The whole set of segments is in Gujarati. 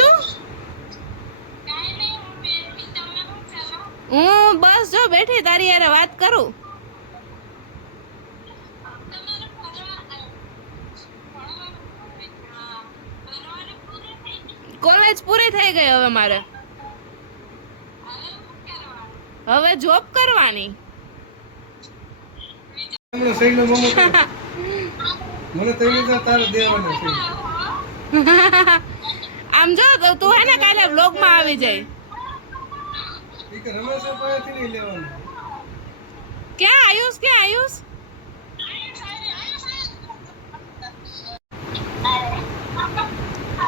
શું? હું બસ જો બેઠી તારી યારે વાત કરું. કોલેજ પૂરી થઈ ગઈ હવે મારે. હવે જોબ કરવાની. મને તૈણી તો તારે દેવાના છે. આમ જો તો તું હે ને કાલે વ્લોગ માં આવી જાય. ઈ કે રમેશ પાસેથી નહીં લેવાનું. ક્યાં આયુષ ક્યાં આયુષ?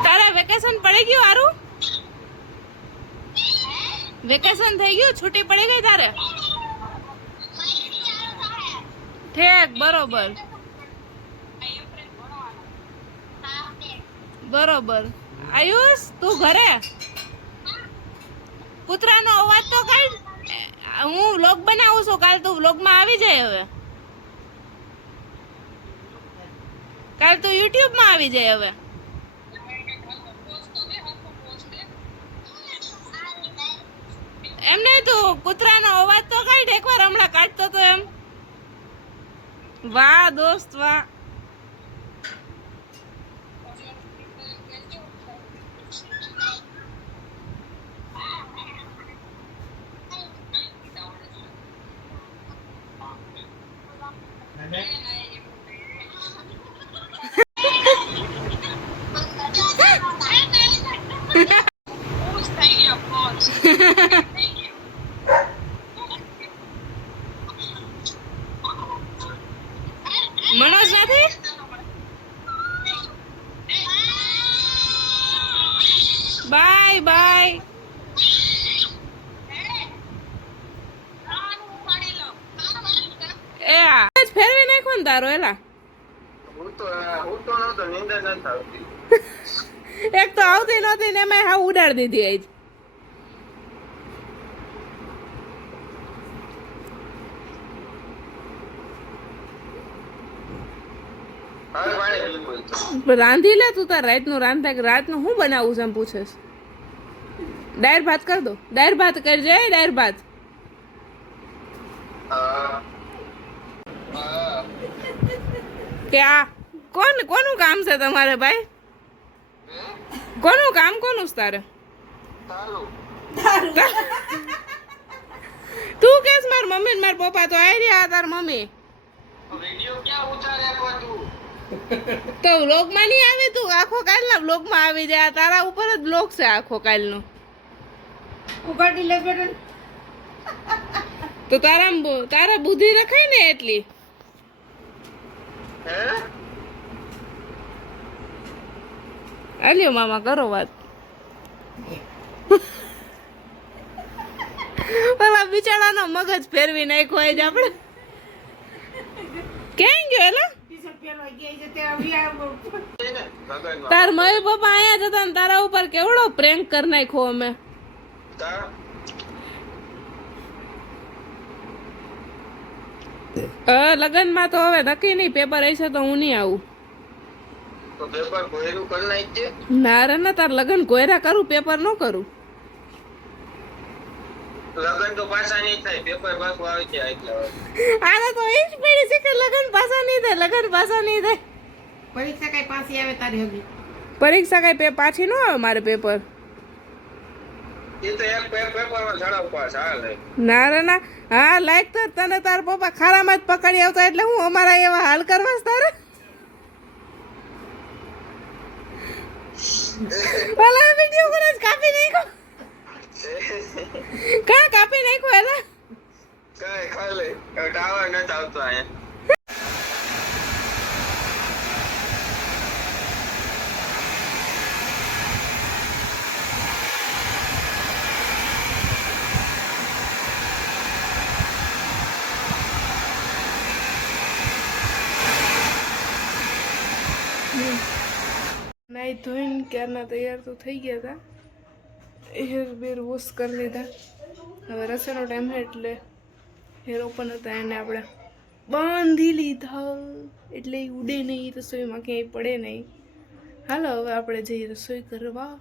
તારા વેકેશન પડી ગયું હારું? વેકેશન થઈ ગયું, છૂટી પડી ગઈ તારે? ઠેક બરોબર બરોબર. આયુષ તું ઘરે? કૂતરાનો અવાજ તો કાઢ. હું વ્લોગ બનાવું છું, કાલ તું વ્લોગમાં આવી જાય. હવે કાલ તું યુટ્યુબ માં આવી જાય. હવે એમ નહીં, તું કૂતરાનો અવાજ તો કાઢ એકવાર, હમણાં કાઢતો તો એમ. વાહ દોસ્ત વાહ. મનોજ નથી? Bye bye. એ આ ફેરવી નાખ્યો ને તારો એલા. એક તો આવતી નહોતી ને એમાં હા ઉડાડી દીધી. રાંધી લે તું તાર રાતનું રાંધતા. રાતનું શું બનાવું છે એમ પૂછેશ? દાળ ભાત કર દો. દાળ ભાત કરજે. દાળ ભાત. કે આ કોનું કામ છે તમારે ભાઈ? કોનું કામ કોનું છે તારે? તું કેસ માર મમ્મી ને માર પપ્પા તો આવી રહ્યા. તાર મમ્મી તો વ્લોગ માં નહીં આવે. તું આખો કાલ ના વ્લોગ માં આવી જાય. તારા ઉપર જ વ્લોગ છે આખો કાલ નો. ઉગાડી લે બેટા. તો તારા બુદ્ધિ રખાય ને એટલી. આલ્યો મામા કરો વાત. પેલા બિચારાનો મગજ ફેરવી નાખ્યો જ આપણે. ક્યાં ગયો એલા? તાર મમ્મી પપ્પા આયા જતા ને તારા ઉપર કેવડો પ્રેન્ક કરી નાખ્યો અમે. લગન માં તો હવે નક્કી નહીં. પેપર હશે તો હું નહીં આવું. ના રે ના, તાર લગન કોયરા કરું, પેપર ન કરું. લગન તો પાછા નહીં થાય, પેપર પાછું આવી જાય એટલે. આને તો એ જ પડી છે કે લગન પાછા નહીં થાય. લગન પાછા નહીં થાય. પરીક્ષા કઈ પાછી આવે તારી હજી? પરીક્ષા કઈ પાછી ન આવે મારે પેપર. એ તો એક પેપરમાં ઝડપ પાસ હાલે. ના રે ના. હા લાયક તો તને તાર પપ્પા ખારામાં જ પકડી આવતા એટલે હું અમારા એવા હાલ કરવા તારે. ભલા વિડિયો કોને કાપી નાખ્યો? કા કાપી નાખ્યો એલા? કઈ ખાલે ટાવર ન આવતો અહીંયા. નાઈ ધોઈને ક્યારના તૈયાર તો થઈ ગયા હતા. હેર બેર વોશ કરી લીધા. હવે રસોઈનો ટાઈમ છે એટલે હેર ઓપન હતા એને આપણે બાંધી લીધા એટલે ઉડે નહીં, રસોઈમાં ક્યાંય પડે નહીં. હાલો હવે આપણે જઈએ રસોઈ કરવા.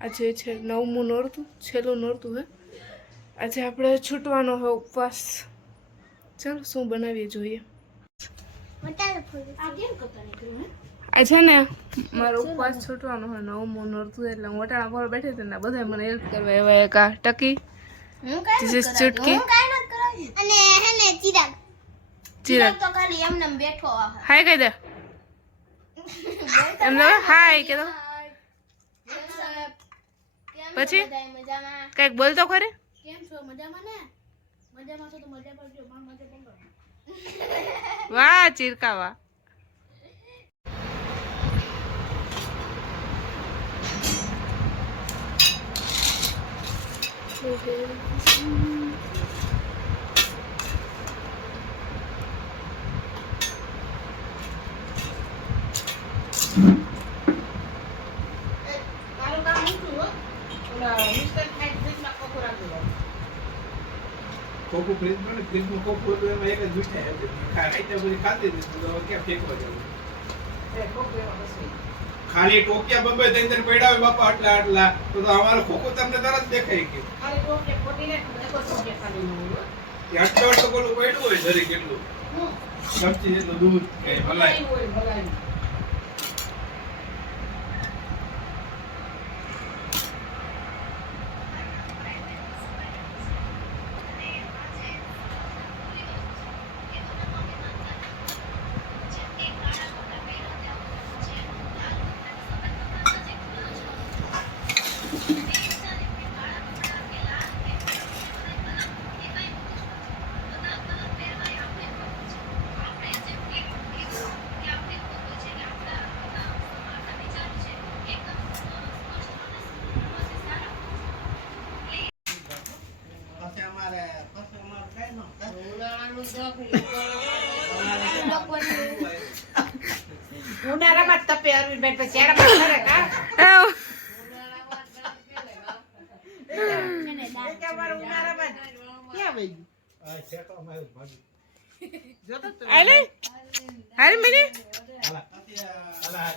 આજે છે 9મું નોરતું, છેલ્લું નોરતું હે. આજે આપણે છૂટવાનો હોય ઉપવાસ. ચાલો શું બનાવીએ જોઈએ. આજે ને મારો ઉપવાસ છૂટવાનો હોય 9મું નોરતું એટલે હું વટાણા ફોર બેઠી હતી ને બધા મને હેલ્પ કરવા એવા એક આ ટકી ચુટકી અને હે ને ચિરાગ ચિરાગ તો ખાલી એમને બેઠો આ હાય કહી દે એમ હાય કે દો પછી મજામાં કઈક બોલતો ખરી કેમ છો મજામાં ને મજામાં છો તો મજા કરજો માં મજા કરો વાહ ચિરકા વાહ મારું કામ ઊંચું હો. ઓલા મિસ્ટર ખાઈ ફ્રીજમાં કોકો રાખજો. કોકુ ફ્રીજમાં ને ફ્રીજમાં કોકુ હતું એમાં એક જ મીઠાઈ હતી. ખાઈ બધી ખાધી હતી તો હવે ક્યાં ફેંકવા જવું? એ કોકો એમાં બસી. ખાલી ટોકિયા બમ્બે થઈ અંદર પડ્યા હોય બાપા આટલા તો અમારો ખોખો તમને તરત દેખાય કે ખાલી ટોકે ખોટી ને દેખો ટોકે ખાલી નું હોય. આટલો આટલો કોલું પડ્યું હોય દરેક એટલું હું ચમચી જેટલું દૂધ કે મલાઈ હોય ભલાઈ. ઉનાળામાં જ તપે અરવિંદભાઈ પછી શિયાળામાં ખરે કા અમારું ઉનાળામાં જ ક્યાં વહી ગયું? જોતો તો આલે હાલ મને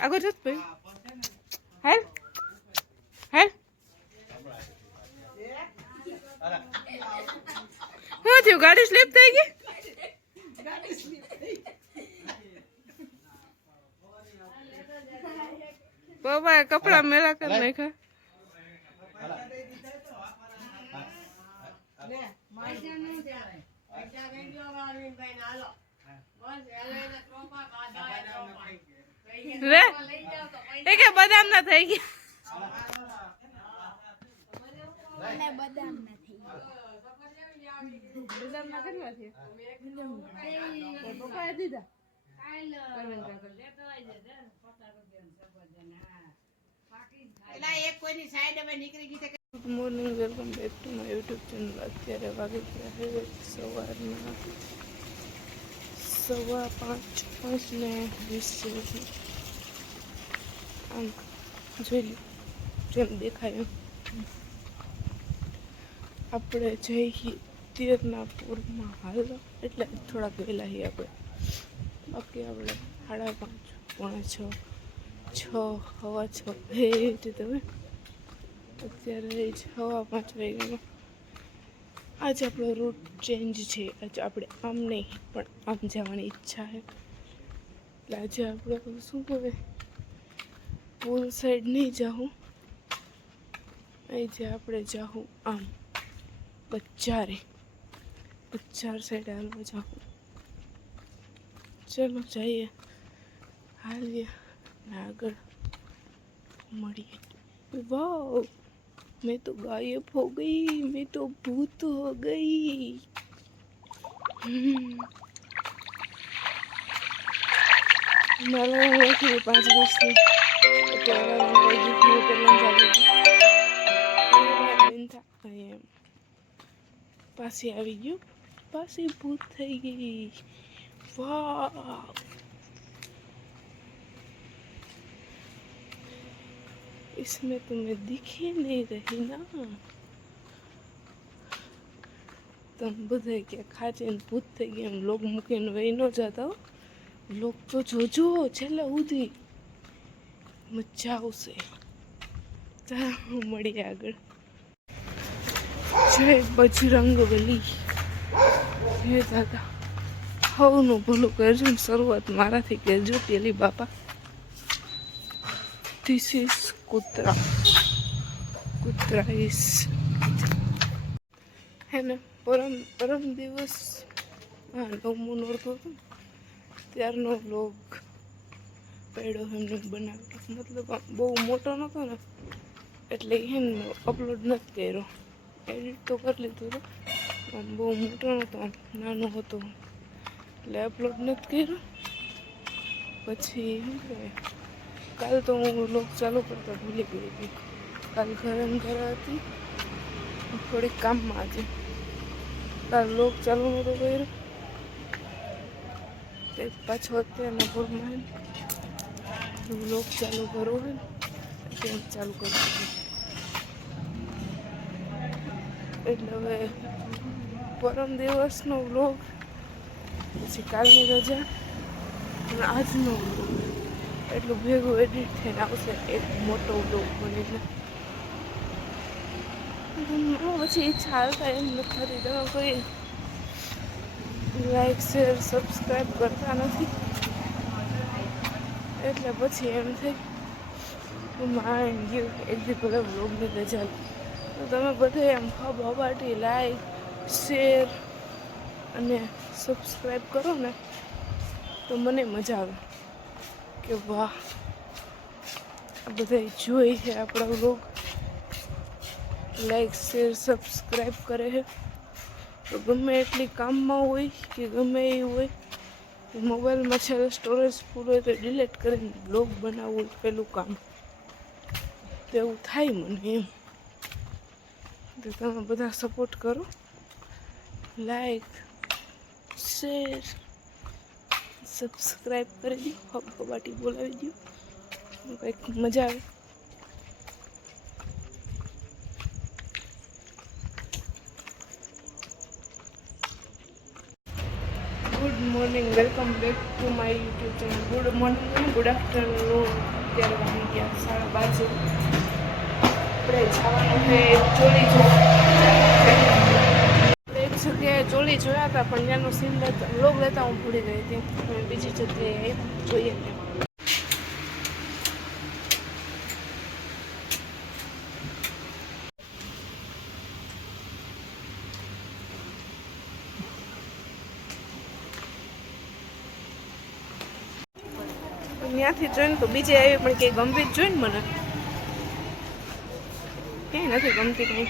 આગો જત ભાઈ હાલ હાલ હું થયું ગાડી સ્લીપ થઈ ગઈ બાબા કપડા મેલા કર નાખ્યા રે એ કે બદામ ના થઈ ગયા અને બદામ નથી બદામ ના કરવા છે પપ્પાએ દીધા એલા એક કોઈની સાઈડ હવે નીકળી ગઈ છે કે good morning welcome back to my YouTube channel અત્યારે વાગી ગયા છે સવારના 5:20 આમ જોઈ લો જેમ દેખાય એમ આપણે જઈએ તીરનાપુરમાં હાલ એટલે થોડાક વહેલા છીએ આપણે બાકી આપણે 5:30 પોણા 6 6:15 એ રીતે તમે અત્યારે 5:06 વાગ્યામાં આજે આપણો રૂટ ચેન્જ છે આજે આપણે આમ નહીં પણ આમ જવાની ઈચ્છા છે એટલે આજે આપણે શું કહેવાય પુલ સાઈડ નહીં જાઉં આજે આપણે જાઉં આમ બજાર સાઈડ હાલવા જાઉં ચલો જઈએ હાલીએ ને આગળ મળીએ वाह मैं तो गायब हो गई मैं तो भूत हो गई मारा वही 5 बजे पासी આવી ગયું પાસી ભૂત થઈ ગઈ વાહ इसमें तुम्हें दिख ही नहीं रही ना तुम બધા કે ખાચે ભૂત થઈ ગયા એમ લોક મૂકીને વહી ન જતા હો લોક તો જોજો છેલ્લે સુધી મજા આવશે મળીએ આગળ. જય બજરંગ બલી. હે દાદા હવનું ભલું કરજો ને શરૂઆત મારાથી કરજો પેલી બાપા. ધીસ ઇઝ કૂતરા. કૂતરા ઇઝ હે ને પરમ દિવસ હા 9મું નોરતું હતું ત્યારનો વ્લોગ પડ્યો એમને બનાવ્યો. મતલબ બહુ મોટો નહોતો ને એટલે એને અપલોડ નથી કર્યો. એડિટ તો કરી લીધું હતું આમ બહુ મોટો નહોતો આમ નાનો હતો એટલે અપલોડ નથી કર્યો. પછી શું કહેવાય કાલ તો હું વ્લોગ ચાલુ કરતા ભૂલી ગઈ હતી. કાલ ઘરે ને ઘરે હતી થોડીક કામમાં હતી. કાલ વ્લોગ ચાલુ નહોતો કર્યો તે પાછો અત્યારના ભોરમાં વ્લોગ ચાલુ કરવો હોય ને ત્યાં ચાલુ કરી શકું. એટલે હવે પરમ દિવસનો વ્લોગ પછી કાલની રજા અને આજનો વ્લોગ એટલું ભેગું એડિટ થઈને આવશે એક મોટો વ્લોગ બનીને. પછી ઈચ્છા હાલતા એમ નથી થતી તમે કોઈ લાઈક શેર સબસ્ક્રાઈબ કરતા નથી એટલે પછી એમ થાય માઇન્ડ ગયું એક દી ભલે વ્લોગની રજા તો તમે બધે એમ હબાટી લાઈક શેર અને સબસ્ક્રાઈબ કરો ને તો મને મજા આવે કે વાહ આ બધા જોઈ છે આપણા વ્લોગ લાઈક શેર સબસ્ક્રાઈબ કરે છે. તો ગમે એટલી કામમાં હોય કે ગમે એ હોય મોબાઈલમાં છેલ્લે સ્ટોરેજ ફૂલ હોય તો ડિલીટ કરીને બ્લોગ બનાવવું પેલું કામ તો એવું થાય મને એમ. તો તમે બધા સપોર્ટ કરો લાઈક શેર સબસ્ક્રાઈબ કરી દો હબાટી બોલાવી દો કંઈક મજા આવે. Good morning welcome back to my YouTube channel. Good morning અને ગુડ આફ્ટરનૂન. અત્યારે વાગી ગયા 12:30. આપણે જવાનું છે ચોલી એક જગ્યાએ ચોલી જોયા હતા પણ ત્યાંનો સીન લેતા લોગ લેતા હું ભૂલી ગઈ હતી. હવે બીજી જગ્યાએ જોઈએ ને ત્યાંથી જોઈને તો બીજે આવી પણ કંઈ ગમતી જ જોઈને મને કંઈ નથી ગમતી કંઈ.